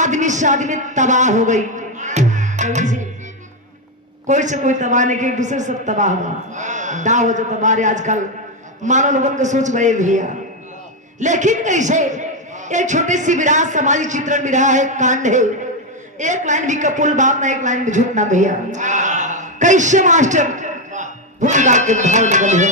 आदमी से आदमी तबाह हो गई। कोई से कोई तबाह नहीं, एक दूसरे सब तबाह हुआ। डा हो जो तबारे आजकल मानव लोगों को सोच भये भैया। लेकिन कैसे एक छोटे सी विराट सामाजिक चित्रण भी रहा है, कांड है। एक लाइन भी कपूल बात ना, एक लाइन भी झूठ ना भैया। कैसे मास्टर भूमिका के भाव निकल है।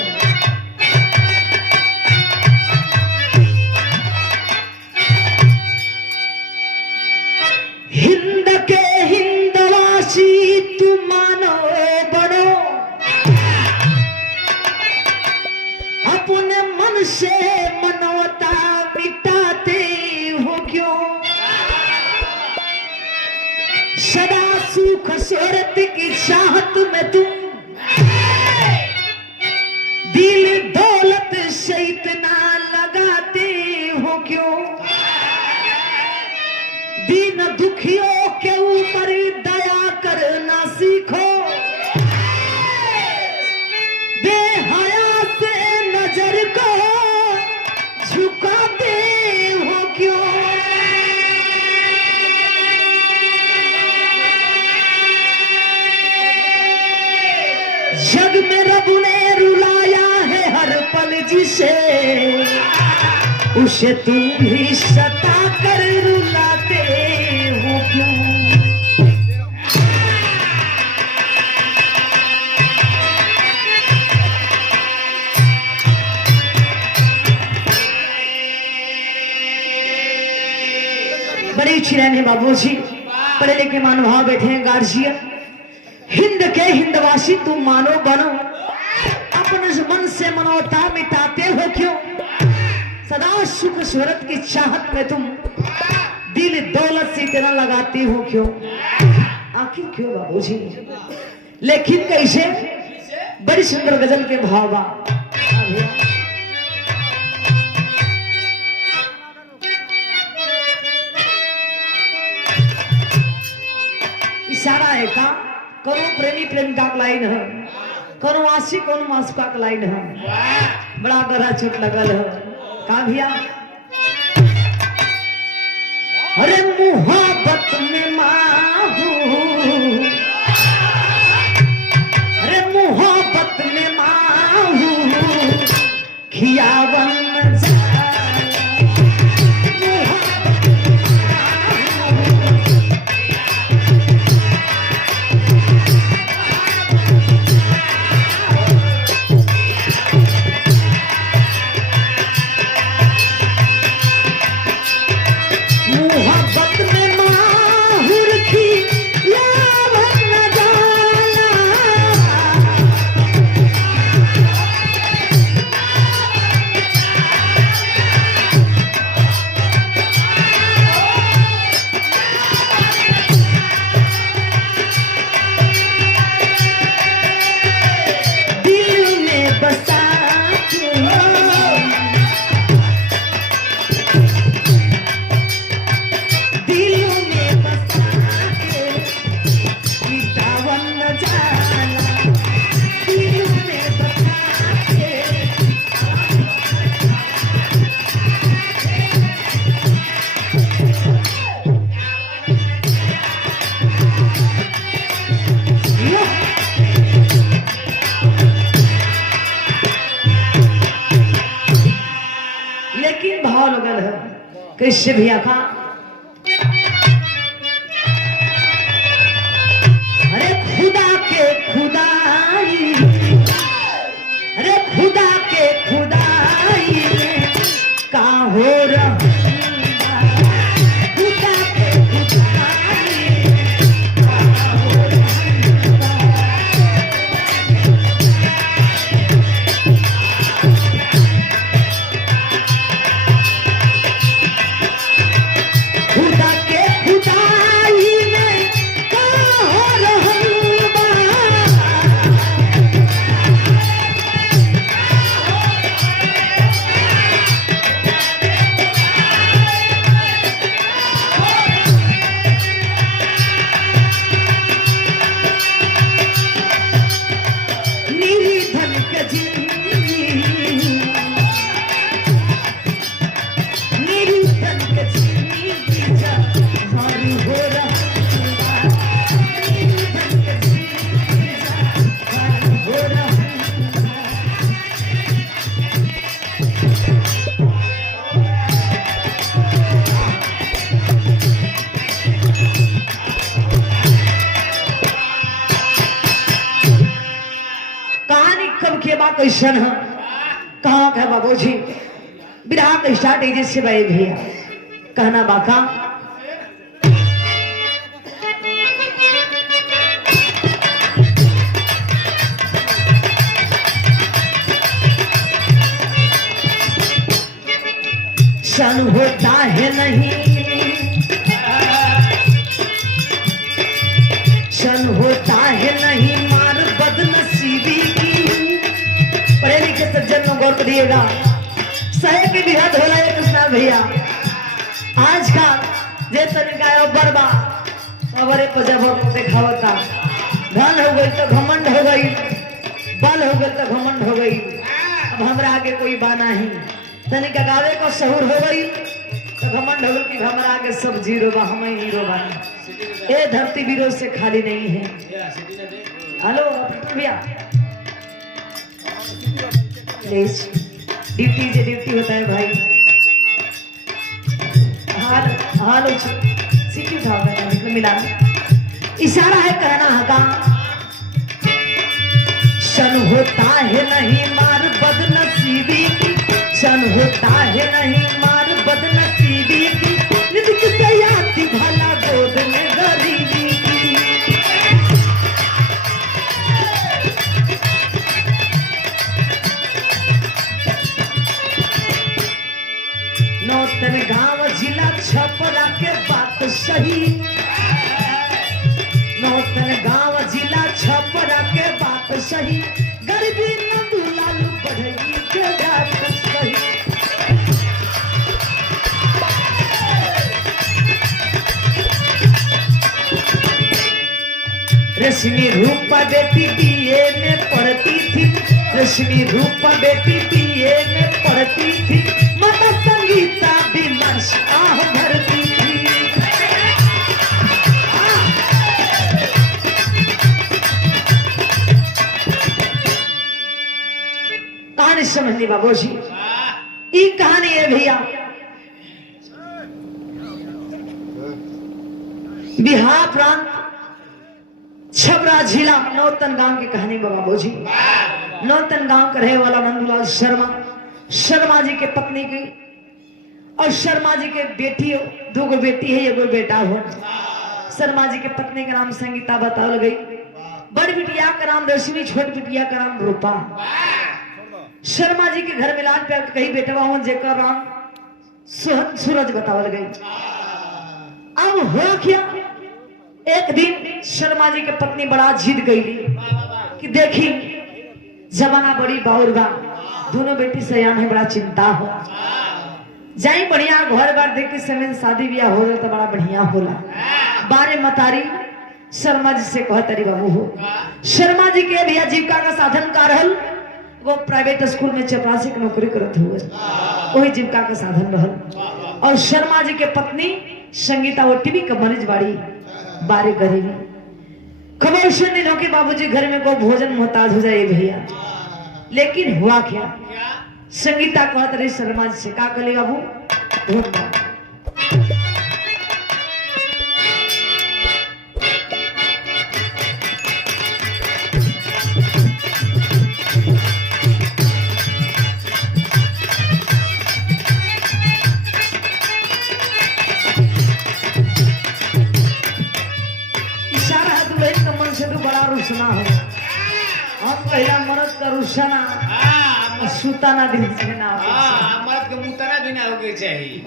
हिंद के हिंदवासी तुम मानो बनो, अपने मन से मनोता मिटाते हो क्यों? सदा सुख शोहरत की चाहत में तुम दिल दौलत से इतना लगाते हो क्यों? दीन दुखियों के ऊपर दया करना सीखो, बेहया से नजर को झुकाते हो क्यों? जग में रब ने रुलाया है हर पल जिसे, उसे तुम भी सता कर रुलाते हो क्यों? बड़ी चिरैन है बाबूजी, पढ़े लिखे महानुभाव बैठे हैं गार्जियन। हिंद के हिंदवासी तुम मानो बनो, अपने मन से मनोता मिटाते हो क्यों? सदा सुख शोहरत की चाहत में तुम दिल दौलत से इतना लगाती हो क्यों? आखिर क्यों बाबूजी? लेकिन कैसे? बड़ी सुंदर गजल के भाव बा। इशारा है का कौन प्रेमी प्रेमिका का लाइन है, कौन आशिक कौन मासूका का लाइन है। बड़ा गहरा चोट लगल है का भैया। अरे मुहब्बत में माहू, अरे मुहब्बत में माहू खियावन कैसे भैया का। अरे खुदा के खुदाई, अरे खुदा के खुदाई का हो रहा, खुदा के खुदाई का हो रहा। कैसन है कहाँ है बाबूजी बिरहा का स्टार्ट एजे से भाई भैया कहना बाका सन होता है नहीं सन होता है नहीं मार बदनसीबी की पढ़े लिखे सज्जन में गौर करिएगा सहे की भी हद होला है कृष्णा भैया आज का जे तरीका है बरबा अबरे पजब दिखावता धन हो गई तो घमंड हो गई बल हो गई तो घमंड हो गई अब हमरा आगे कोई बाना ही तनिका गावे को शहूर हो गई तो घमंड हो गई कि हमरा आगे सब जीरो बा हम हीरो बना ए धरती वीरों से खाली नहीं है हेलो भैया प्लीज ड्यूटी से ड्यूटी होता है भाई हाल हाल सीटी उठाओ मतलब मिला इशारा है कहना हका सन होता है नहीं मार बदनसीबी की सन होता है नहीं मार बदनसीबी की रिज़्क़ से आती भला गोद में गरीबी की नौतन गांव जिला छपरा के बात सही नौतन गांव जिला छपरा के बात सही गरीबी नंदूलाल बढ़ई के बात सही रश्मि रूपा बेटी बीए में पढ़ती थी रश्मि रूपा बेटी बीए में पढ़ती थी माता संगीता भी मर्श आह भरती थी कहानी समझनी बाबूजी ये कहानी है भैया बिहार प्रांत छबरा जिला नौतन गांव की कहानी बाबूजी नौतन गांव का रहे वाला नंदूलाल शर्मा शर्मा जी के पत्नी की और शर्मा जी के बेटी दो गो बेटी है एगो बेटा हो शर्मा जी के पत्नी का नाम संगीता बताओ गई बड़ बिटिया का नाम रश्मि छोट बिटिया का नाम रूपा शर्मा जी के घर मिलान पे कई बेटवा हो जेकर नाम सूरज बतावल गई अब हो क्या एक दिन शर्मा जी के पत्नी बड़ा जिद गई कि देखी जमाना बड़ी बाउर बा दोनों बेटी सयान है बड़ा चिंता हो जाई बढ़िया घर बार देखते समय शादी ब्याह हो तो बड़ा बढ़िया होला बारे मतारी शर्मा जी से कह तारी बाबू हो शर्मा जी के भैया जीविका का साधन का रहल वो प्राइवेट स्कूल में चपरासी की नौकरी करते हुए वही जीविका का साधन रहल और शर्मा जी के पत्नी संगीता वो टीवी का मरीज बाड़ी बारे गरीबी खबर सुनने लो कि बाबूजी घर में को भोजन मोहताज हो जाए भैया लेकिन हुआ क्या संगीता कहत रही शर्मा जी से का करेगा वो रुसना सुताना दिन से ना मर्द के मुतना भी ना होके चाहिए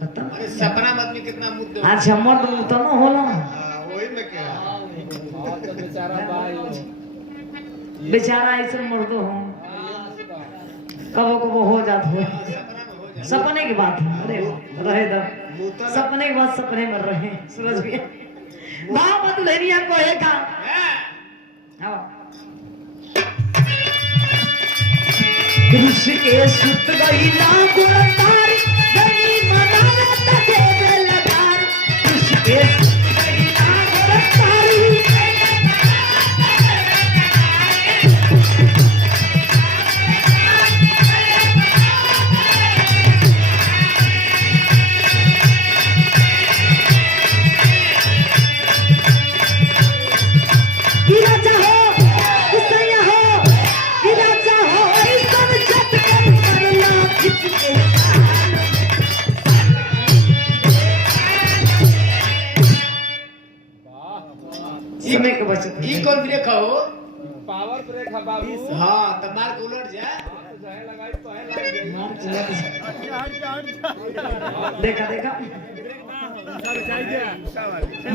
खत्म अरे सपना मत में कितना मुद्दा अच्छा मर्द मुतना होला वही में क्या बेचारा ऐसे मर्द हो कबो कबो हो जात हो सपने की बात है अरे रहे दो सपने के बाद सपने में रहे सूरज भी बाप दुल्हनिया को है का हाँ के सुत गई ना गुणकारी गई मनाना तके लगार के सुत गई ना गुणकारी की राजा हो किसैया हो की बचत ई है। कौन ब्रेक हो? पावर ब्रेक है बाबू। हाँ तो मार के उलट जा। चाहे लगाई तो है लग जाए। मार के देखा देखा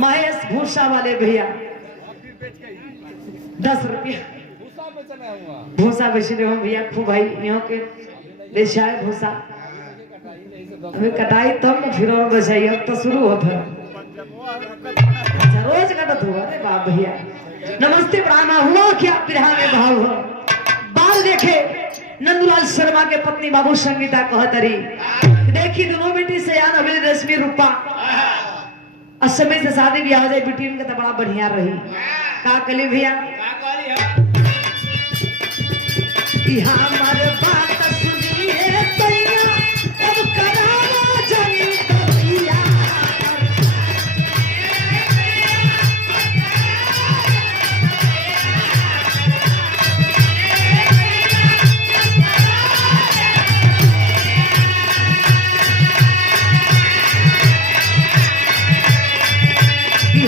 महेश भूसा वाले भैया 10 रुपया भूसा बेचने हुआ। भूसा बेच रहे हो भैया खूब भाई यहाँ के बेचा है भूसा अभी कटाई तब न फिर और बेचाई अब तो शुरू होता है अच्छा रोज कटत हुआ अरे बाप भैया नमस्ते ब्राह्मण हुआ क्या बिरहा में भाव हो बाल देखे नंदलाल शर्मा के पत्नी बाबू संगीता कहतरी देखी दोनों बेटी से यान अभी रश्मि रूपा असमय से शादी ब्याह हो जाए बेटी उनका तो बड़ा बढ़िया रही का कली भैया का कहली है? हमार बात सुनिए तैया अब करावा जानी तैया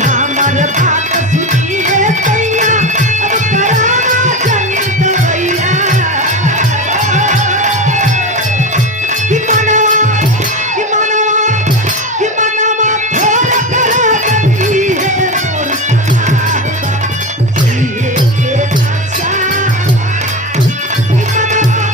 हमार बात सुनिए तैया अब करावा जानी तैया कि मनवा थोड़ करा गई है मोर सलाहबा जिए के आशा कि मनवा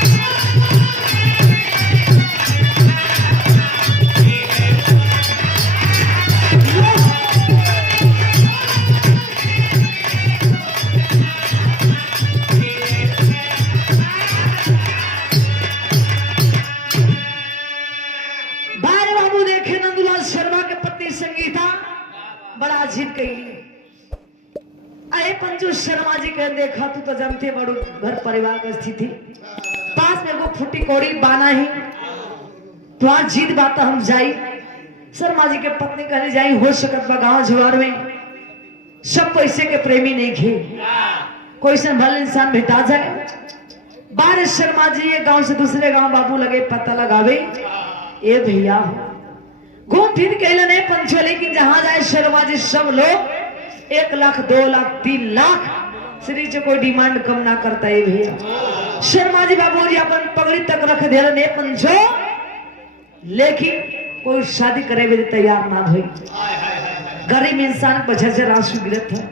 बारे बाबू देखे नंदलाल शर्मा के पत्नी संगीता बड़ा अजीब कही अरे पंजू शर्मा जी के देखा तू तो जानते बड़ू घर परिवार की स्थिति पास में वो फुटी कोड़ी बाना ही तो आज जीत बात हम जाई शर्मा जी के पत्नी कहने जाई हो सकत बा गांव जवार में सब पैसे के प्रेमी नहीं खे कोई से भले इंसान भेटा जाए बारिश शर्मा जी ये गांव से दूसरे गांव बाबू लगे पता लगावे ए भैया घूम फिर के नहीं पंचो लेकिन जहां जाए शर्मा जी सब लोग 1 लाख 2 लाख 3 लाख श्री जी कोई डिमांड कम ना करता है भैया शर्मा जी बाबू जी अपन पगड़ी तक रख दे रहे पंचो लेकिन कोई शादी करे भी तैयार ना हुई गरीब इंसान बछर से राशि गिरत है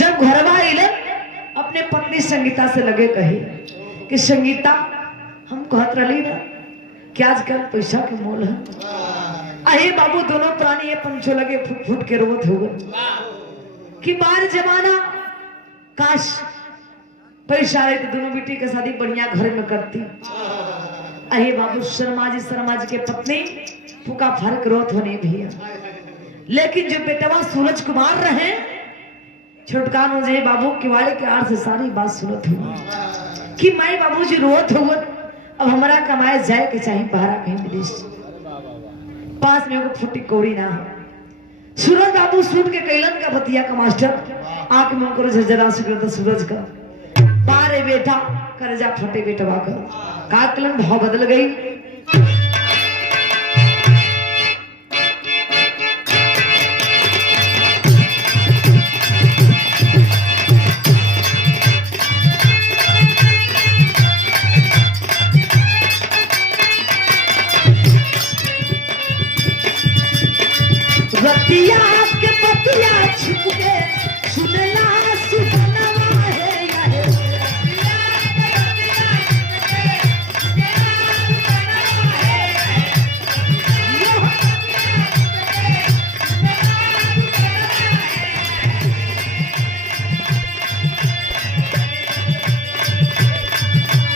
जब घरवा इले अपने पत्नी संगीता से लगे कहे कि संगीता हम कहत रही ना कि आजकल पैसा के मोल है अरे बाबू दोनों प्राणी ये पंचो लगे फुट फुट के रोत हो गए कि बार जमाना काश पैसा रहे तो दोनों बेटी के शादी बढ़िया घर में करती अरे बाबू शर्मा जी के पत्नी फूका फर्क रोत होने भैया लेकिन जो बेटवा सूरज कुमार रहे छोटका मुझे बाबू किवाड़े के आड़ से सारी बात सुनत हुई कि मैं बाबू जी रोत हुआ अब हमारा कमाए जाए के चाहिए बाहर कहीं विदेश पास में वो फुटी कौड़ी ना हो सूरज बाबू सूट के कैलन का बतिया का मास्टर आंख में करो झरझरा सुगंध सूरज का बारे बेटा करजा फटे बेटवा का काकलन भाव बदल गई रतिया के पतिया छुप के सुनला सुनवा है यारे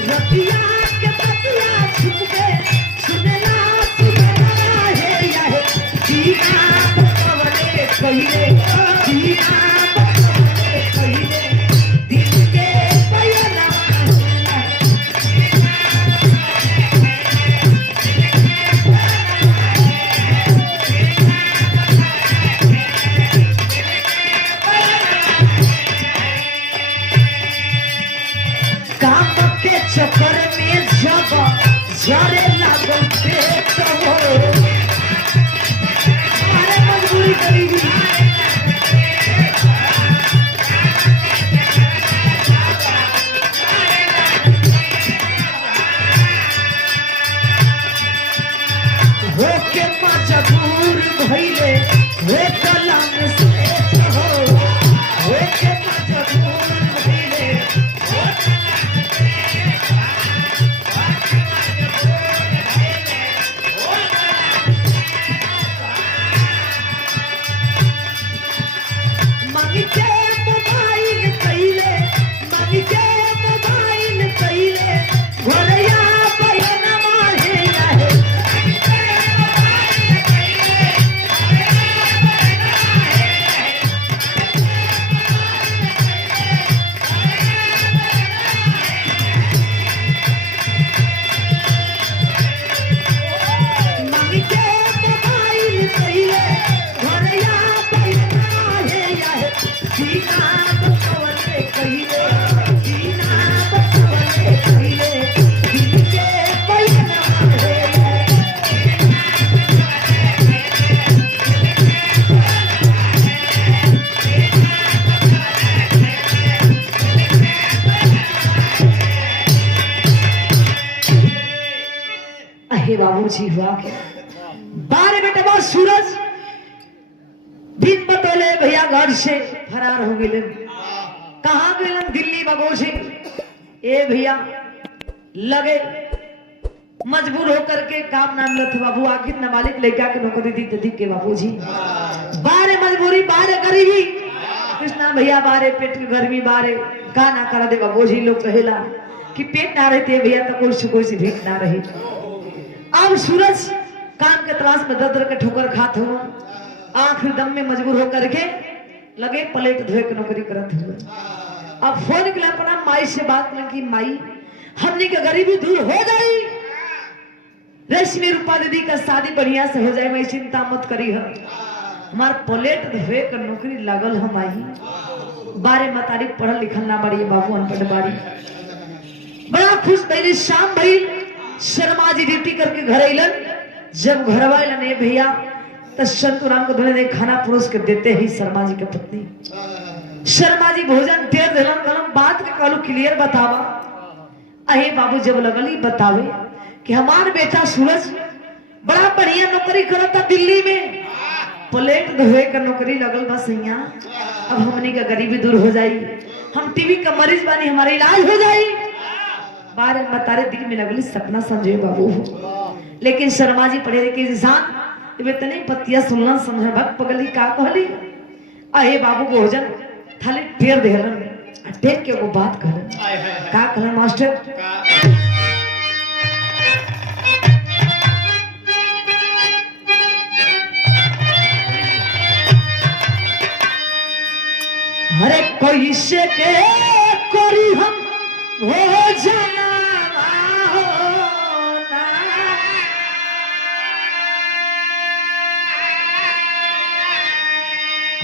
रतिया के पतिया छुप के सुनला सुनवा है यारे जीना पवले कहिले जीना पवले कहिले दिल के पयना काम के चक्कर में जब जरे लागल पेट हो मजबूर भइले हे कलम से हो हे के मजबूर भइले मांगी के मोबाइल कइले मांगी के मोबाइल कइले घरया बयन माहे रहे मांगी के मोबाइल कइले घरया बयन माहे रहे जीना बतवले कइले जीना बतवले कइले दिल के बयन माहे रहे अहे बाबूजी हुआ के बारे बेटा बहुत सूरज दिन बतौले भैया घर से फरार हो गए कहाँ गए दिल्ली बाबूजी ए भैया लगे मजबूर होकर के काम नाम मिलत बाबू आखिर नाबालिग लड़का के नौकरी दी दी के बाबूजी बारे मजबूरी बारे गरीबी कृष्णा भैया बारे पेट की गर्मी बारे का ना करा दे बाबूजी लोग कहेला कि पेट ना रहते भैया तो कोई से भीख ना रही अब सूरज काम के तलाश में दर दर के ठोकर खात हुआ आखिर दम में मजबूर होकर के लगे प्लेट धोए के नौकरी करत हुए अब फोन के अपना माई से बात में कि माई हमने के गरीबी दूर हो जाई रेशमी रूपा दीदी का शादी बढ़िया से हो जाए मैं चिंता मत करी है हमार प्लेट धोए के नौकरी लगल हम आई बारे मतारी पढ़ल लिखल ना बड़ी बाबू अनपढ़ बाड़ी बड़ा खुश भइली शाम भइल शर्मा जी ड्यूटी करके घर अलन जब घर अलन ए भैया तो संतुराम को धोने खाना परोस के देते ही शर्मा जी के पत्नी शर्मा जी भोजन दे दिलन गलम बात के कहलू क्लियर बतावा अहे बाबू जब लगली बतावे कि हमार बेटा सूरज बड़ा बढ़िया नौकरी करता दिल्ली में प्लेट धोए का नौकरी लगल बस यहाँ अब हमनी का गरीबी दूर हो जाई हम टीबी का मरीज बानी हमारे इलाज हो जाई बारे मतारे दिल में लगली सपना समझे बाबू लेकिन शर्मा जी पढ़े लिखे इंसान इतने पतिया सुनना समझ भक्त पगली का कहली अहे बाबू भोजन थाली टेर देहलन टेर के वो बात कहलन का कहलन मास्टर अरे कोई से के करी हम भोजन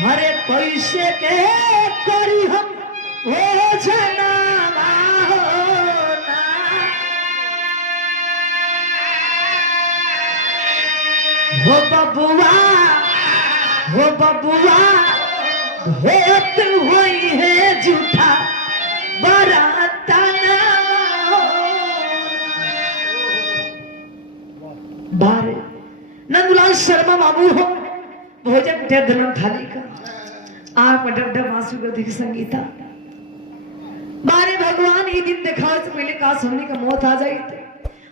हरे पैसे के करी हम भोजन हो बबुआ भेंट हुई है झूठा बरातना बारे नंदलाल शर्मा बाबू हो भोजन दे धनन थाली का आंख में डब आंसू कर देखी संगीता बारे भगवान ये दिन दिखाओ से पहले का सोने का मौत आ जाई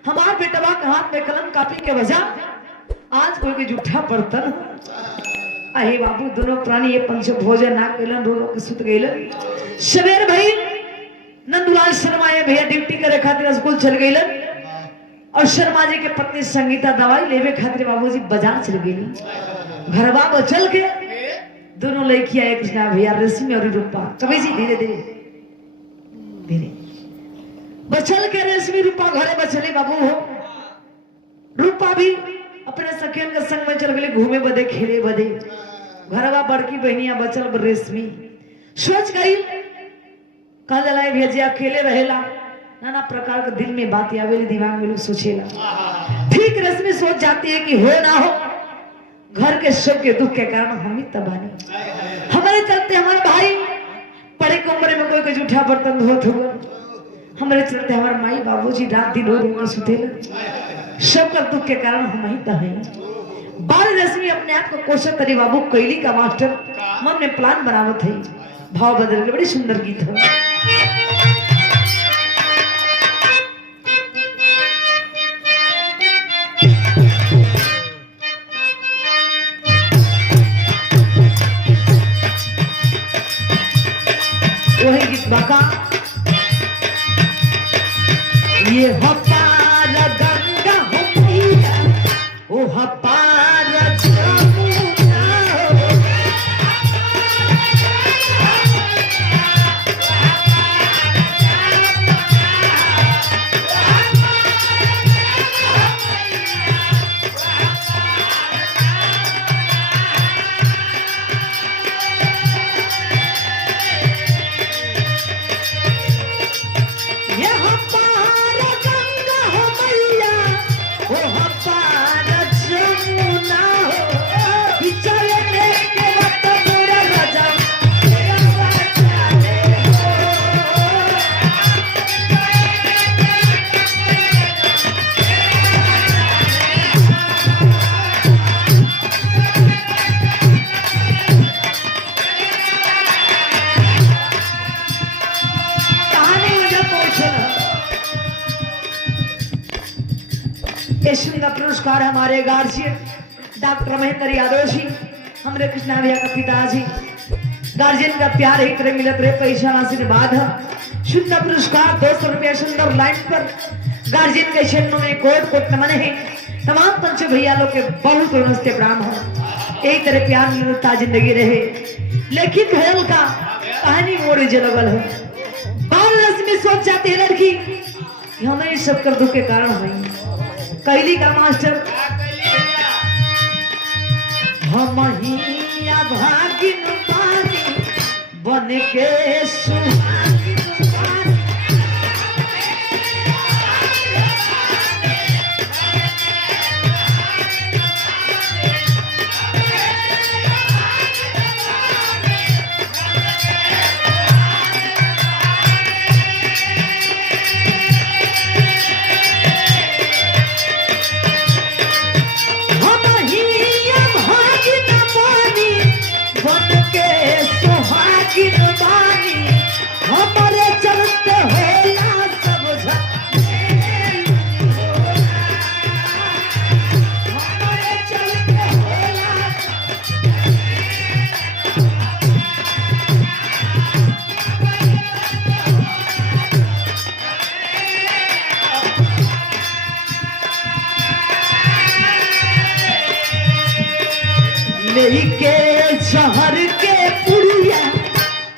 हमार बेटवा के हाथ में कलम कापी के वजह आज कोई के झूठा बर्तन अहे बाबू दोनों प्राणी ये पंच भोजन ना केलन रो रो के सुत गइलन सवेर भई नंदलाल शर्मा ये भैया ड्यूटी करे खातिर स्कूल चल गइलन और शर्मा जी के पत्नी संगीता दवाई लेवे खातिर बाबूजी बाजार चल गई घरवा बचल के दोनों लड़कियां एक कृष्णा भैया रेशमी और रूपा कभी जी धीरे धीरे धीरे बचल के रेशमी रूपा घरे बचले बाबू हो रूपा भी अपने सखियन के संग में चल गए घूमे बदे खेले बदे घरवा बड़की बहनिया बचल रेशमी सोच गई कल जलाए भैया अकेले रहेला नाना प्रकार के दिल में बात आवेली दिमाग में लोग सोचेला ठीक रेशमी सोच जाती है कि हो ना हो घर के सुख के दुख के कारण हम ही तबाही हमारे चलते हमारे भाई बड़े कमरे में कोई जूठा बर्तन धोत हुआ हमारे चलते हमारे माई बाबूजी रात दिन रो रो के सुतेला सबका दुख के कारण हम ही तबाही बाल रश्मि अपने आप को कोशिश करी बाबू कैली का मास्टर मन में प्लान बनावत है भाव बदल के बड़ी सुंदर गीत है। वही गीत बाका ये हपार गंगा हो मैया ओ हपार जमुना हो। ये हपार गंगा हो मैया ओ हपार जमुना हो। बिचारे के वक्त मेरा राजा मेरा राजा रे हो। कहानी मुझे पूछो ये सुंदर पुरस्कार हमारे गार्जियन डॉक्टर महेंद्र यादव जी हमारे कृष्णा भैया का पिताजी गार्जियन का प्यार एक तरह मिलत रहे पैसा आशीर्वाद है। सुंदर पुरस्कार 200 रुपया सुंदर लाइन पर गार्जियन के चरणों में कोट कोट नमन है। तमाम पंच भैया लोग के बहुत नमस्ते प्रणाम है। एक तरह प्यार मिलता जिंदगी रहे लेकिन भयल का कहानी मोड़ जलगल है। बाल रश्मि सोच जाते हैं लड़की कि हमें इस सब कर दुख के कारण हुई कैली का मास्टर हम हिया भागिन पानी बन के सुहागिन पानी। हम हिया भागिन पानी बन के सुहागिन पानी। हमारे चलते होला सब झमेल होला। हमारे चलते होला लेके शहर के पुड़िया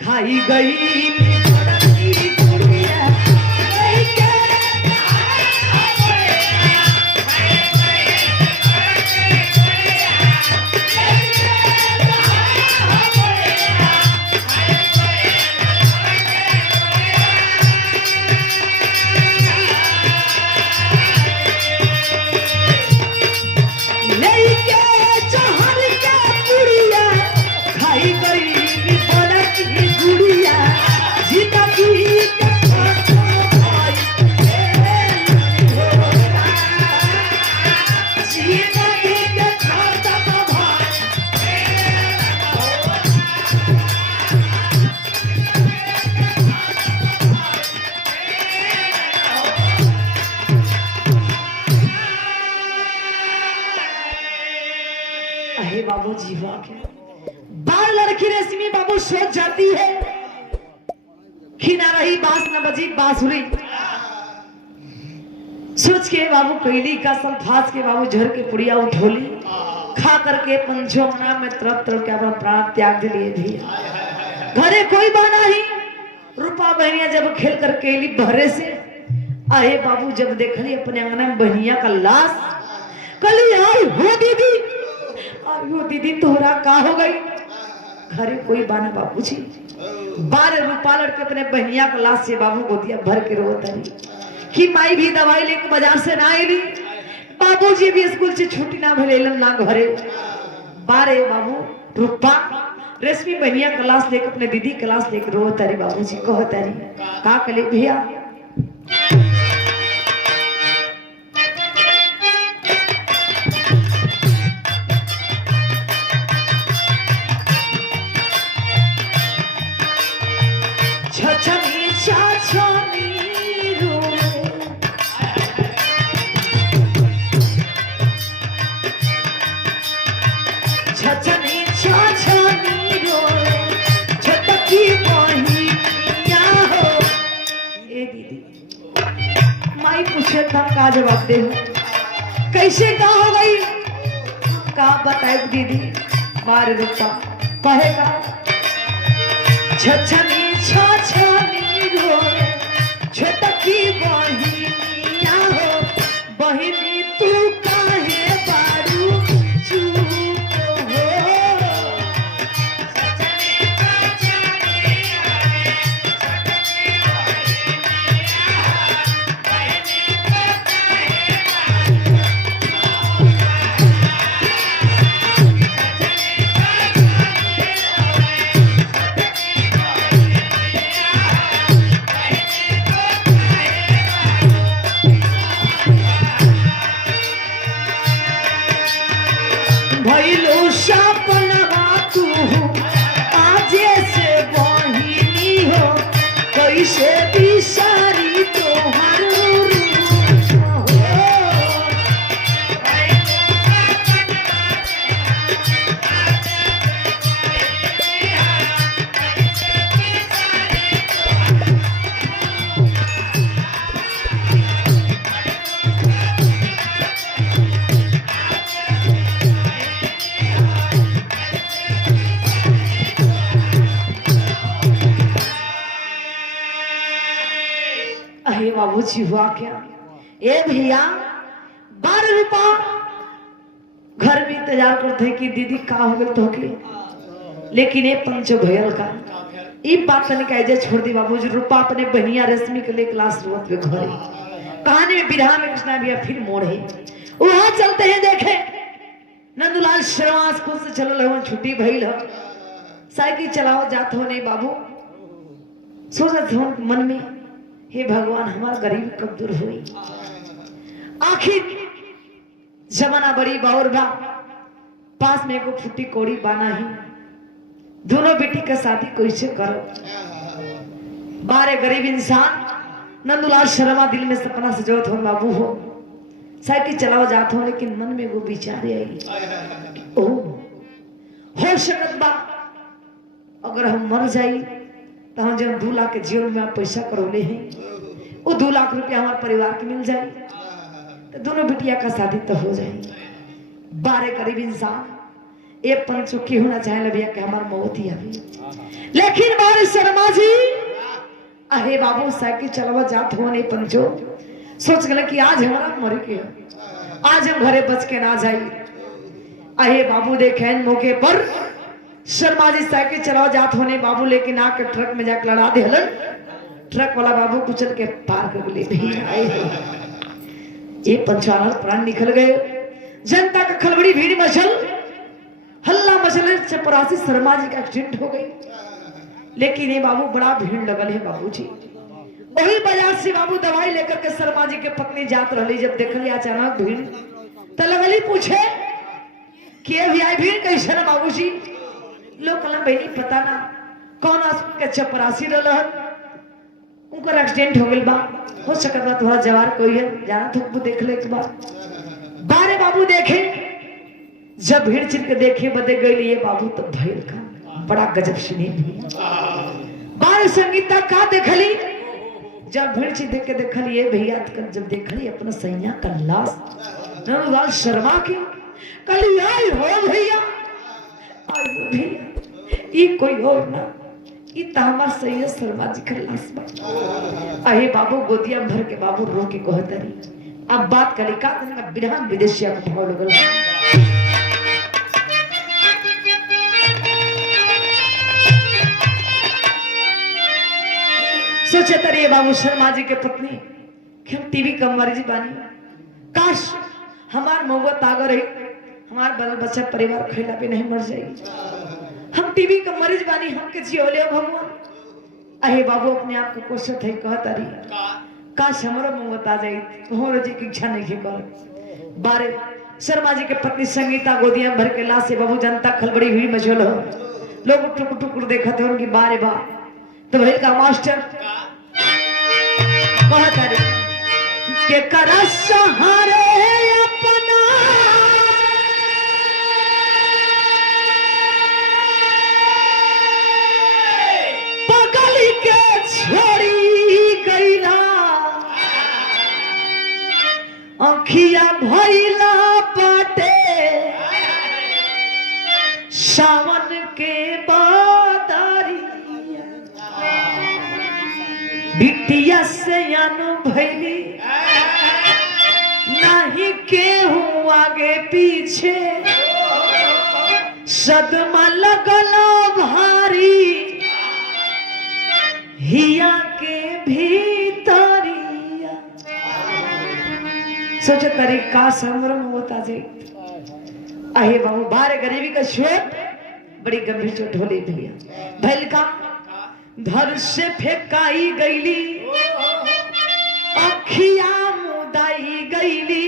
खाई गई बड़ी पुड़िया। लेके लेके शहर के पुड़िया खाई गई बड़ी गुड़िया। जिंदगी के खत्म भाई होला। जिंदगी के खत्म भाई अहे बाबू जीवा के बाल लड़की रश्मि बाबू सोच जाती है कि ना रही बांस न बजी बांसुरी। सोच के बाबू कैली का सल्फास के बाबू झर के पुड़िया उठोली खा करके पंचों मना में तरफ तरफ के अपना प्राण त्याग दिए भी। घरे कोई बना ही रूपा बहनिया जब खेल कर केली भरे से आए बाबू जब देखली अपने अंगना में बहनिया का लाश कली आई हो दीदी आयो दीदी तोहरा का हो गई। घरे कोई बाना बाबूजी 12 रूपा लड़के अपने बहनिया का लाश से बाबू गोदिया भर के रोता है कि माई भी दवाई लेके बाजार से ना आई। बाबूजी भी स्कूल से छुट्टी ना भलेलन ना घरे। 12 बाबू रूपा रश्मि बहनिया क्लास लेके अपने दीदी क्लास लेके रो तारी बाबूजी कह तारी का कले भैया छाछनी रोए छछनी छछनी रोए छटकी बहिनिया हो। ए दीदी माई पूछे था का जवाब दे कैसे का हो गई का बताए दीदी मार रूपा कहेगा छछनी छछनी रोए छटकी बहिनिया हो बहिनी तू काहे बारू चुप हो। भइलो सपनवा तू आजे से बहिनी हो कैसे बिसारी तोहर रूप हो। अरे बाबूजी हुआ क्या ए भैया 12 रुपया घर में इंतजार करते कि दीदी का हो गए तो के लेकिन ये पंचो भयल का ई बात तने कहे छोड़ दी बाबूजी रूपा अपने बहनिया रश्मि के लिए क्लास रोत पे घरे कहानी में विरहा में कृष्णा भैया फिर मोड़ है वहां चलते हैं देखे नंदलाल शर्मा स्कूल से चलो लगा छुट्टी भइल हो साइकिल चलाओ जात हो नहीं बाबू सोचत हो मन में हे भगवान हमारा गरीब कब दूर हुई आखिर जमाना बड़ी बाउर बा पास में को फुटी कोड़ी बाना ही दोनों बेटी का शादी कैसे करो बारे गरीब इंसान नंदलाल शर्मा दिल में सपना सजोत हो बाबू हो साइकिल चलाओ जात हो लेकिन मन में वो विचार आई ओ हो सकत बा अगर हम मर जाई तो हम जब 2 लाख के जेल में आप पैसा करौले हैं वो 2 लाख रुपया हमारे परिवार के मिल जाए तो दोनों बिटिया का शादी तो हो जाए बारे गरीब इंसान ये पंचुकी होना चाहे भैया कि हमारे मौत ही अभी लेकिन बारे शर्मा जी अहे बाबू साइकिल चलावा जात हो नहीं पंचो सोच गए कि आज हमारा मर के आज हम घरे बच के ना जाए अहे बाबू देखे मौके पर शर्मा जी साइकिल चलाओ जात होने बाबू लेकिन आके ट्रक में जाकर लड़ा दे हलन ट्रक वाला बाबू कुचल के पार कर ले ये पंचाल प्राण निकल गए जनता का खलबड़ी भीड़ मचल हल्ला मचल चपरासी शर्मा जी का एक्सीडेंट हो गई लेकिन ये बाबू बड़ा भीड़ लगल है बाबूजी वही बाजार से बाबू दवाई लेकर के शर्मा जी के पत्नी जात रही जब देखली अचानक भीड़ तो लगली पूछे के भी आई भीड़ कैसे ना बाबूजी लोग कलम बहनी पता ना कौन के चपरासी रहन उनका एक्सीडेंट हो गइल बा हो सकत बा थोड़ा जवार कोई है जाना तो देख ले एक बार बारे बाबू देखे जब भीड़ चिर के देखे बदे गई ये बाबू तो भइल का बड़ा गजब सुनी बारे संगीता का देखली जब भीड़ चिर देख के देखली ये भैया जब देखली अपना सैया का लाश नंदलाल शर्मा की कल आई हो भैया ये कोई और ना ये हमार सैयद शर्मा जी का लाश बा अहे बाबू गोदिया भर के बाबू रो के कहतरी अब बात करी का विधान विदेशिया को भाव लगल सोचे तरी बाबू शर्मा जी के पत्नी कि हम टीवी कम मरीज बानी काश हमार मोहब्बत आगर रही हमार बाल बच्चा परिवार खैला पे नहीं मर जाएगी हम टीवी का मरीज बानी हमके जियोले भगवान अहे बाबू अपने आप को कोशिश है कहता रही काश हमारा मोहब्बत आ जाए हो जी की इच्छा नहीं कर बारे शर्मा जी के पत्नी संगीता गोदिया भर के लाश से बाबू जनता खलबड़ी हुई मचल हो लोग टुकुर टुकुर देखते हो उनकी बारे बा तो भाई का मास्टर बहुत अरे के करा सहारे अपना पगल के छोड़ी गईला अखिया भइला पाटे सावन के बादरिया बिटिया से अनु भैली नहीं केहू आगे पीछे सदमा लगला भारी हिया के भीतरिया सोचे तरीका संग्रम होता जे आहे बाबू बारे गरीबी का चोट बड़ी गंभीर चोट होली भैया भैल का धर से फेंकाई गईली अखिया मुदाई गईली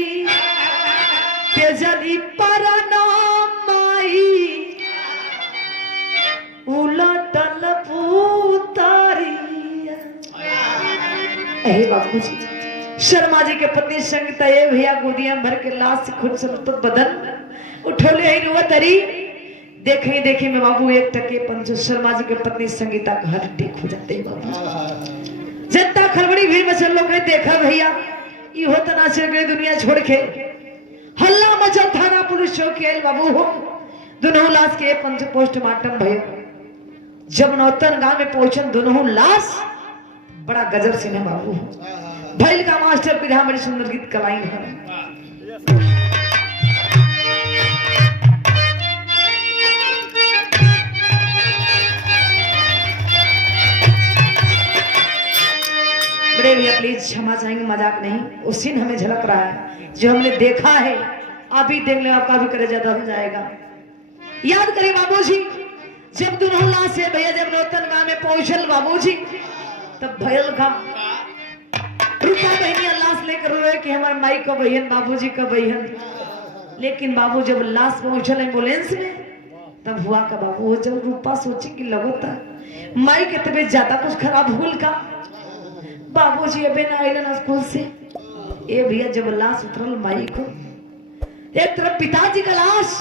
तेजली परनामाई उलटल पुतरिया हे बाबू जी शर्मा जी के पत्नी संग तय भैया गोदिया भर के लाश खुद सब तो बदन उठोले ही रुआ तरी देखे देखे में बाबू एक टके पंच शर्मा जी के पत्नी संगीता का हर टेक हो जाते हैं बाबू जनता खलबड़ी भीड़ में चल लोग देखा भैया ये होता ना चल गई दुनिया छोड़ के हल्ला मचा थाना पुलिस चौकी आयल बाबू हो दोनों लाश के पंच पोस्टमार्टम भैया जब नौतन गांव में पहुंचन दोनों लाश बड़ा गजब से बाबू भैल का मास्टर पिधा बड़ी सुंदर गीत कलाई है बड़े भैया प्लीज क्षमा चाहेंगे मजाक नहीं वो सीन हमें झलक रहा है जो हमने देखा है आप ही देख ले आपका भी करे ज्यादा हो जाएगा याद करिए बाबूजी जब दुल्हन से भैया जब नौतन गांव में पहुंचल बाबूजी तब भयल का रूपा बहनिया लाश लेकर रोए कि हमारे माई का बहन बाबूजी का बहन लेकिन बाबू जब लाश पहुंचल एम्बुलेंस में तब हुआ का बाबू जब रूपा सोची कि लगोता माई के तबीयत ज्यादा कुछ खराब हुल का बाबूजी अबे ना आइलन स्कूल से ए भैया जब लाश उतरल माई को एक तरफ पिताजी का लाश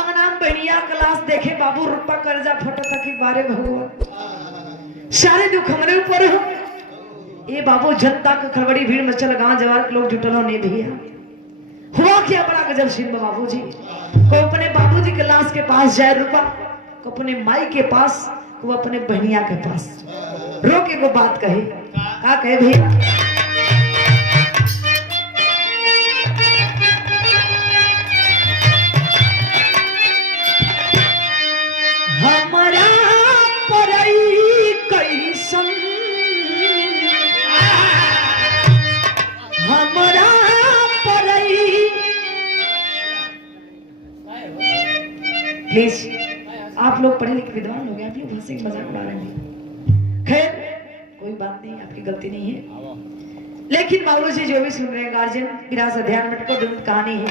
अंगना में बहनिया का लाश देखे बाबू रूपा कर्जा फटा था कि बारे भगवान सारे दुख हमारे ऊपर हो ये बाबू जनता का खड़बड़ी भीड़ में चल गांव जवार के लोग जुटल होने भैया हुआ क्या बड़ा गजब सीन बाबूजी को अपने बाबूजी के लाश के पास जाए रूपा को अपने माई के पास को अपने बहनिया के पास रोके को बात कहे का कहे भैया हमारा परई कैसन हमारा परई प्लीज आप लोग पढ़े लिखे विद्वान हो गए आप लोग हंसी मजाक उड़ा रहे हैं खैर कोई बात नहीं आपकी गलती नहीं है लेकिन बाबू जी जो भी सुन रहे हैं गार्जियन विराह से ध्यान में कहानी है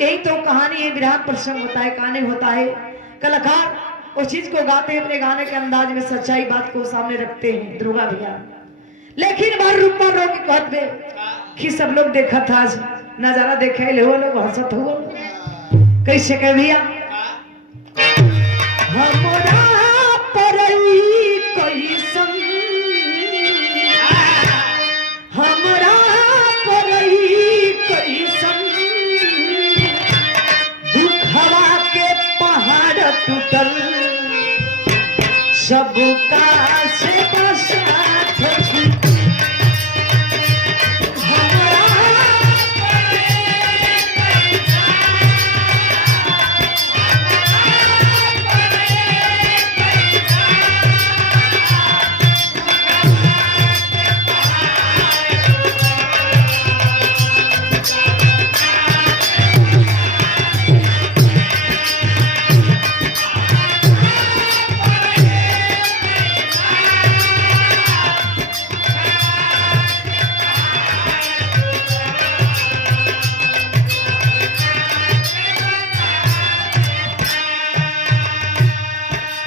यही तो कहानी है विराह प्रसंग होता है कहानी होता है कलाकार उस चीज को गाते हैं अपने गाने के अंदाज में सच्चाई बात को सामने रखते हैं दुर्गा भैया लेकिन बार रूपा रो के कहत में कि सब लोग देखा था नजारा देखे ले वो लोग हंसत हो कैसे कह भैया हमारा परई कैसन हमारा परई कैसन दुखवा के पहाड़ टूटल सबका से बसात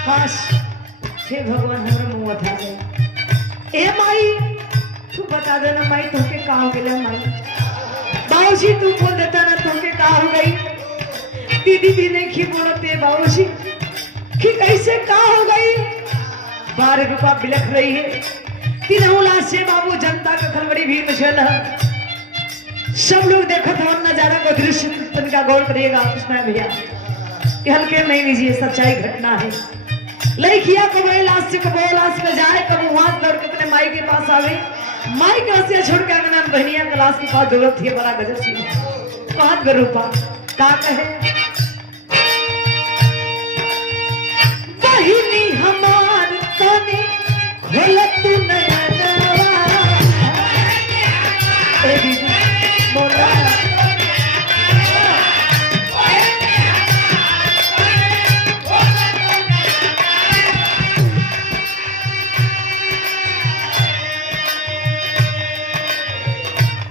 हे भगवान हमारा मुंह था ए माई तू बता देना माई तुमके कहा हो गए माई। बाबूजी तू बोल देता ना तुमके कहा हो गई। दीदी भी नहीं खी बोलते बाबूजी कि कैसे कहा हो गई। 12 रुपया बिलख रही है। 3 लाख से बाबू जनता का खलबड़ी भीड़ में चल रहा। सब लोग देखत हम नजारा को दृश्य तनिका गौर करिएगा कृष्णा भैया। ये हल्के नहीं लीजिए, सच्चाई घटना है। लड़किया कब लाश से कब लाश में जाए, कब वहां दौड़ के अपने माई के पास आवे। माई के हंसिया छोड़ के अंगना में बहनिया के लाश के पास दौड़त थी। बड़ा गजब सी बात रूपा का कहे बहिनी हमार तनी खोल तू नयनवा। ए दीदी बोला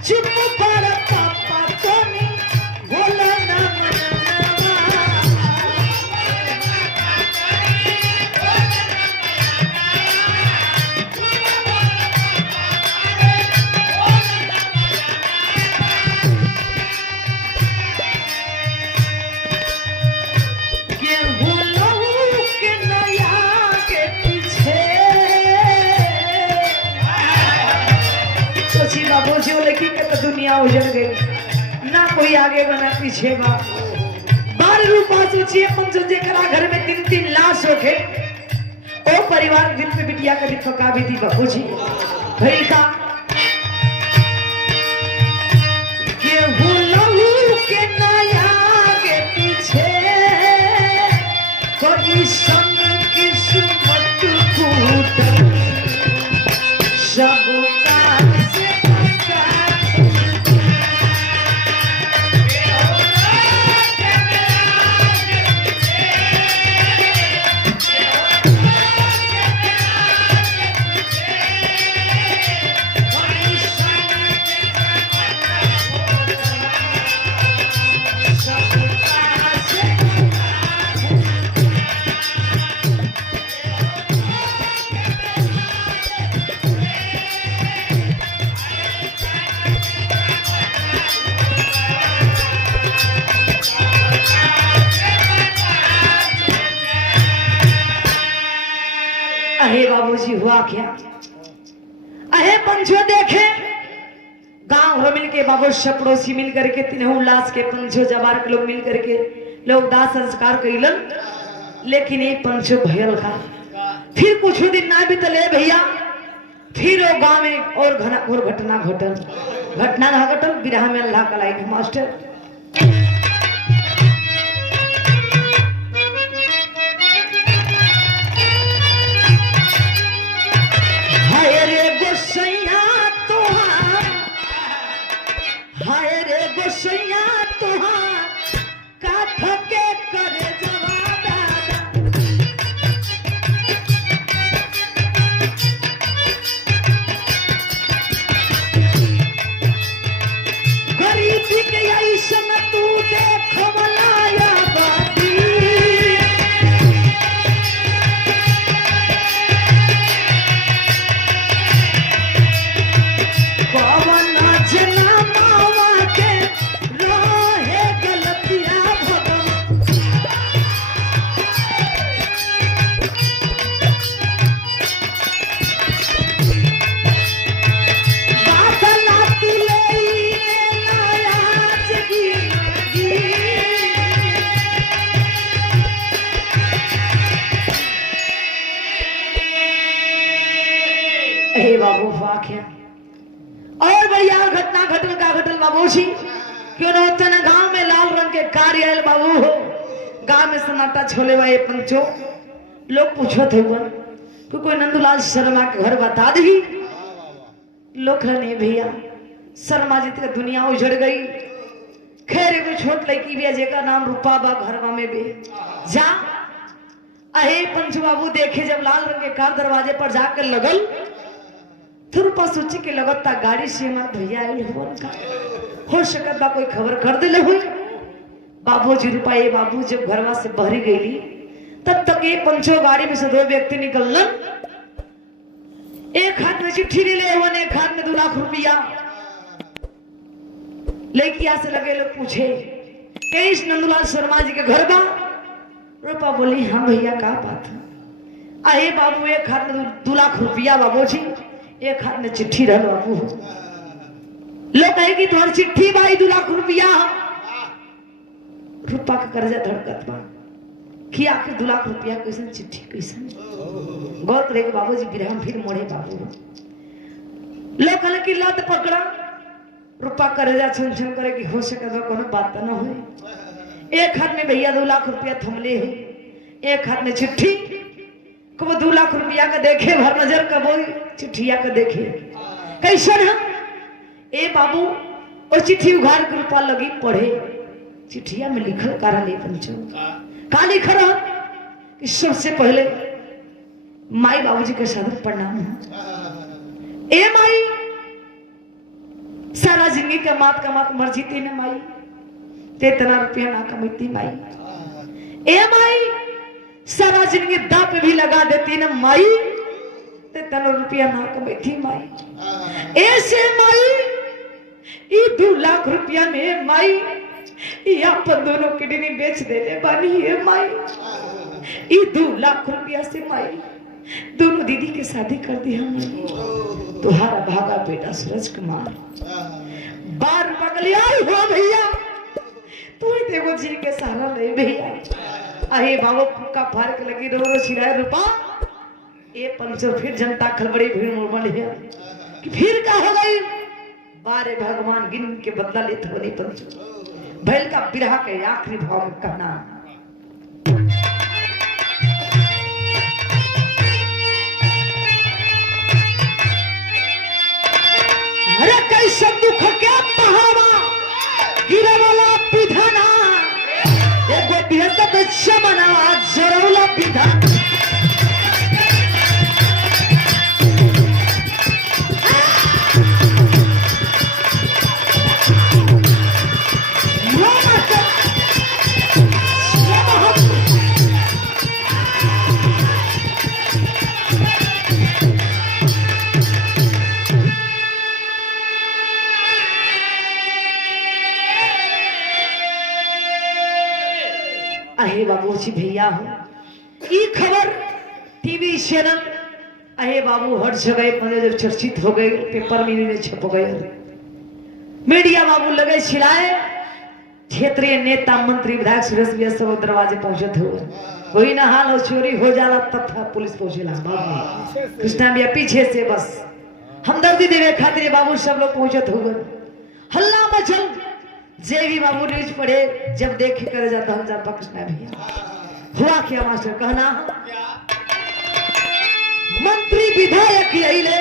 चुप कर पापा तनी बोला ना मनवा। बाबूजी लड़की के तो दुनिया उजड़ गई ना, कोई आगे बना पीछे बा। 12 रुपया सोचिए पंचों करा घर में 3-3 लाश होके ओ परिवार दिल पे बिटिया का दिखा भी थी बाबूजी भाई का केहू लहू के नया के पीछे कोई संग किस्मत फूटल सब अहे बाबूजी हुआ क्या। अहे पंचो देखे गांव भर मिलके बाबू सब पड़ोसी मिल करके 3 लाश के पंचो जवार के लोग मिल करके लोग दाह संस्कार कैलन। लेकिन ये पंचो भयल था। फिर कुछ दिन ना बीतले भैया, फिर वो गांव में और घोर घटना घटल बिरहा में अल्लाह का लाइक मास्टर। हाय रे गोसैया तुहार काठ के करे जवादा। गरीबी के ऐसन तू देख मलाया बाती। बाबू वाक्य और बढ़िया घटना घटल बाबूजी क्यों न होता ना। गांव में लाल रंग के कार आयल बाबू हो। गांव में सन्नाटा छोले वाले पंचो लोग पूछत हुआ कि कोई नंदूलाल शर्मा के घर बता दी। लोग नहीं भैया शर्मा जी का दुनिया उजड़ गई। खैर एगो छोट लड़की भी जेका नाम रूपा बा घरवा में भी जा। अहे पंच बाबू देखे जब लाल रंग के कार दरवाजे पर जाकर लगल तो रूपा सोची के लगता गाड़ी से हमार भैया आयल हो सकत बा कोई खबर कर दिले हुई। बाबूजी रूपा ये बाबू जब घरवा से बहरी गई तब तक ये पंचो गाड़ी में से 2 व्यक्ति निकलन। एक हाथ में चिट्ठी ले ले वन, एक हाथ में 2 लाख रुपया। लड़किया से लगे लोग पूछे इस नंदलाल शर्मा जी के घर बा? रूपा बोली हाँ भैया का बात है? अरे बाबू एक हाथ में 2 लाख रुपया बाबू जी, एक हाथ में चिट्ठी रह बाबू। लोग कहे कि तुम्हारी चिट्ठी भाई 2 लाख रुपया। रूपा का कर्जा धड़कत बा कि आखिर 2 लाख रुपया कैसे चिट्ठी कैसे गौर करे बाबू जी विराम फिर मोड़े बाबू। लोग कहले कि लत पकड़ा। रूपा कर्जा छन छन करे कि हो सके तो कोनो बात ना हो। एक हाथ में भैया 2 लाख रुपया थमले है, एक हाथ में चिट्ठी। कबो 2 लाख रुपया का देखे भर नजर, कबो चिट्ठिया का देखे कैसन है। ए बाबू और चिट्ठी उघार के रूपा लगी पढ़े। चिट्ठिया में लिखल कारा ले पंचो का लिखल है कि सबसे पहले माई बाबूजी के सादर प्रणाम है। ए माई सारा जिंदगी का मात मर्जी थी ना माई, ते इतना रुपया ना कमाती माई। ए माई सारा जिंदगी दांव पे भी लगा देती ना माई, ते इतना रुपया ना कमाती माई। ऐसे माई ये 2 लाख रुपया में माई अपन दोनों किडनी बेच देने वाली है माई। ये 2 लाख रुपया से माई दोनों दीदी के शादी कर दी हम। तुम्हारा भागा बेटा सूरज कुमार 12 रुपया के लिए आई हो भैया, तू ही देखो जी के सहारा ले भैया। अरे बाबू फुक्का फाड़ के लगी रो सिराए रूपा। ये पंचो फिर जनता खलबड़ी भीड़ मुड़मल है कि फिर क्या हो गई। बारे भगवान गिन के बदला लेते हो नहीं पंचो। बैल का बिरहा के आखिरी भाव में कहना अरे कैसे दुख क्या पहावा गिरा वाला विधाना एगो बिहसत चमना जरौला विधान। अहे बाबू जी भैया हो ये खबर टीवी चैनल अहे बाबू हर जगह जब चर्चित हो गए, पेपर में छप गए, मीडिया बाबू लगे छिलाए। क्षेत्रीय नेता मंत्री विधायक सुरेश बिया सब दरवाजे पहुंचत हो कोई ना हाल हो चोरी हो जाला तब पुलिस पहुंचेला बाबू कृष्णा बिया पीछे से बस हमदर्दी देवे खातिर बाबू सब लोग पहुंचत हो गए। हल्ला मचल जे भी बाबू न्यूज पढ़े जब देखे करे जाता हम जाता कृष्णा भैया हुआ क्या मास्टर कहना मंत्री विधायक अइले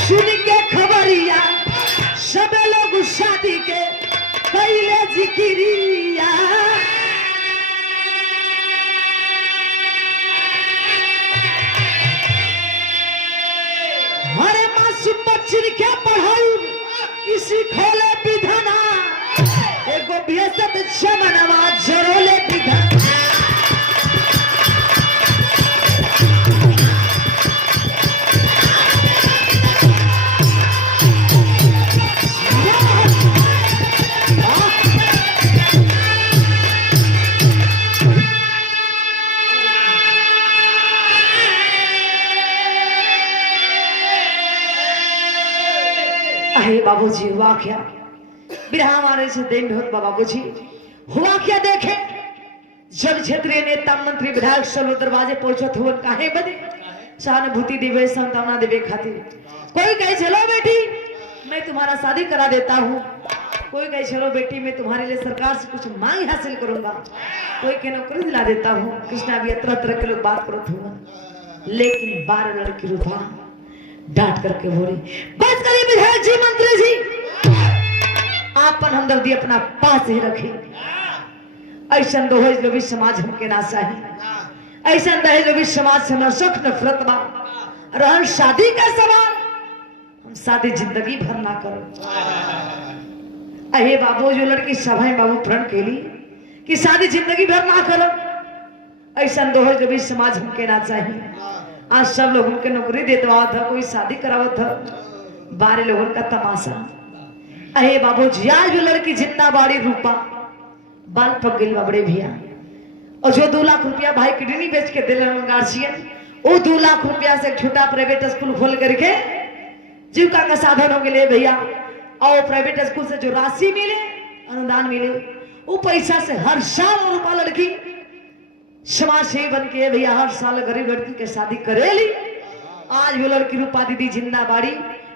सुन के खबरिया सब लोग शादी के कैले जिकिरिया। हरे मासूम बच्ची क्या पढ़ाई इसी खोले विधाना एगो बेसत चमनवा जरोले विधान। अरे बाबूजी हुआ क्या बिरहा मारे से दिन होत बाबूजी हुआ क्या देखे जब क्षेत्रीय नेता मंत्री विधायक सब दरवाजे पहुंचत हुए काहे बदे सहानुभूति देवे सांत्वना देवे खातिर। कोई कहे चलो बेटी मैं तुम्हारा शादी करा देता हूँ, कोई कहे चलो बेटी मैं तुम्हारे लिए सरकार से कुछ मांग हासिल करूंगा, कोई कहे नौकरी दिला देता हूँ। कृष्णा भी तरह तरह के लोग बात करते हुए, लेकिन 12 लड़की रूपा डांट करके बोली बस करिए विधायक जी मंत्री जी आपन हमदर्दी अपना पास ही रखी। ऐसा दहेज लोभी समाज हमके ना चाहिए, ऐसा दहेज लोभी समाज से नशक नफरत बा रहन शादी का सवाल हम शादी जिंदगी भर ना करो। अहे बाबू जो लड़की सभाएं बाबू प्रण के लिए कि शादी जिंदगी भर ना करो, ऐसा दहेज लोभी समाज हमके ना चाहिए। आज सब लोगों के नौकरी देता था, कोई शादी करावत था, 12 लोगों का तमाशा। अहे बाबूजी आज भी लड़की जितना बाड़ी रूपा बाल पक गई बड़े भैया। और जो 2 लाख रुपया भाई किडनी बेच के दिल गार्जियन, वो 2 लाख रुपया से छोटा प्राइवेट स्कूल खोल करके जीविका का साधन हो गए भैया। और प्राइवेट स्कूल से जो राशि मिले, अनुदान मिले, वो पैसा से हर साल रूपा लड़की समाज सेवी बन के भैया हर साल गरीब लड़की के शादी करेली। आज वो लड़की रूपा दीदी जिंदा बाड़ी।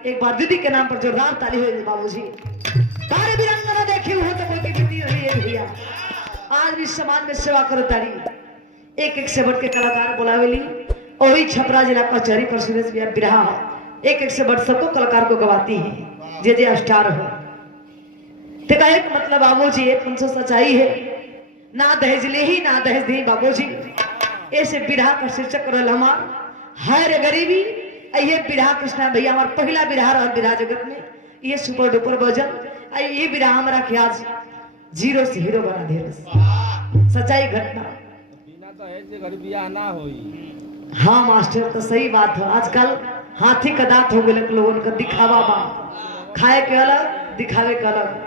एक बार दीदी के नाम पर जोरदार ताली हुई बाबूजी। बारे वीरांगना देखे हो तो कोई दीदी रही है भैया। आज भी समाज में सेवा करो तारी। एक से बढ़ के कलाकार बुलावेली। और वही छपरा जिला कचहरी पर सुरेश भैया बिरहा एक से बढ़ सबको कलाकार को गवाती है। जे स्टार हो ते का एक मतलब बाबूजी एक 500 सच्चाई है। ना दहेज ले ही ना दहेज दी बाबूजी। ऐसे बिरहा का शीर्षक करल हमार है रे गरीबी। ये बिरहा कृष्णा भैया हमार पहला बिरहा रहा बिरहा जगत में। ये सुपर डुपर बजल। ये बिरहा हमारा के आज 0 से हीरो बना दे। सच्चाई घटना बिना दहेज के घर बियाह ना होई। हाँ मास्टर तो सही बात है। आजकल हाथी का दांत हो गए लोगों का दिखावा बा। खाए के अलग दिखावे के अलग।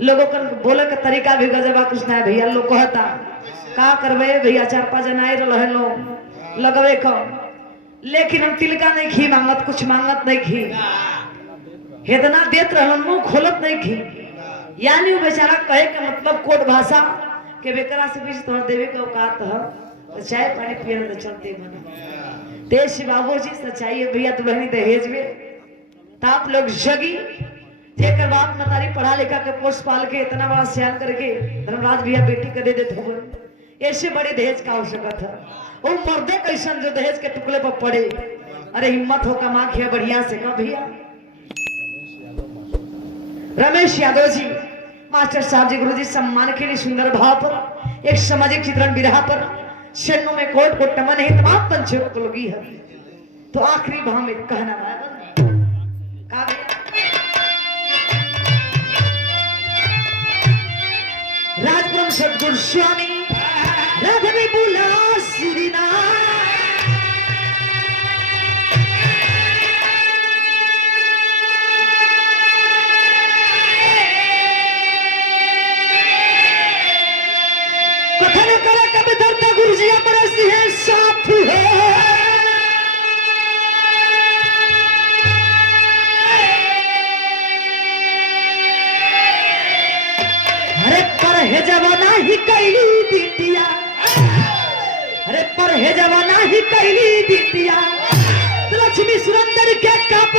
लोगों का बोले का तरीका भी गजबा कृष्णा भैया। लोग कहता का करवे भैया 4-5 जना रहे लोग लगवे को। लेकिन हम तिलका नहीं खी मांगत कुछ मांगत नहीं खी। इतना देत रहन मुंह खोलत नहीं खी। यानी वो बेचारा कहे का मतलब कोट भाषा के बेकरा से बीच तोड़ देवे का औकात है। तो चाय पानी पिए तो चलते बना तेज बाबूजी सच्चाई है भैया। दुल्हनी दहेज में ताप लोग जगी जेकर बाप मतारी पढ़ा लिखा के पोस्ट पाल के इतना बड़ा सियान करके धर्मराज भैया बेटी के दे देते हो। ऐसे बड़े दहेज का आवश्यकता था। वो मर्दे कैसन जो दहेज के टुकड़े पर पड़े। अरे हिम्मत हो कमा के बढ़िया से का भैया। रमेश यादव जी मास्टर साहब जी गुरुजी सम्मान के लिए सुंदर भाव पर एक सामाजिक चित्रण बिरहा पर शरणों में कोट को टमन है तमाम पंचों को लगी है। तो आखिरी भाव में कहना का राजपुरम सदगुरु स्वामी राघवी बुला श्रीना कथन करे कभी धरता गुरु जी अपने सिंह साथ है। जवाना ही कैली बिटिया। अरे पर है जवाना ही कैली बिटिया। लक्ष्मी सुरंदर के काप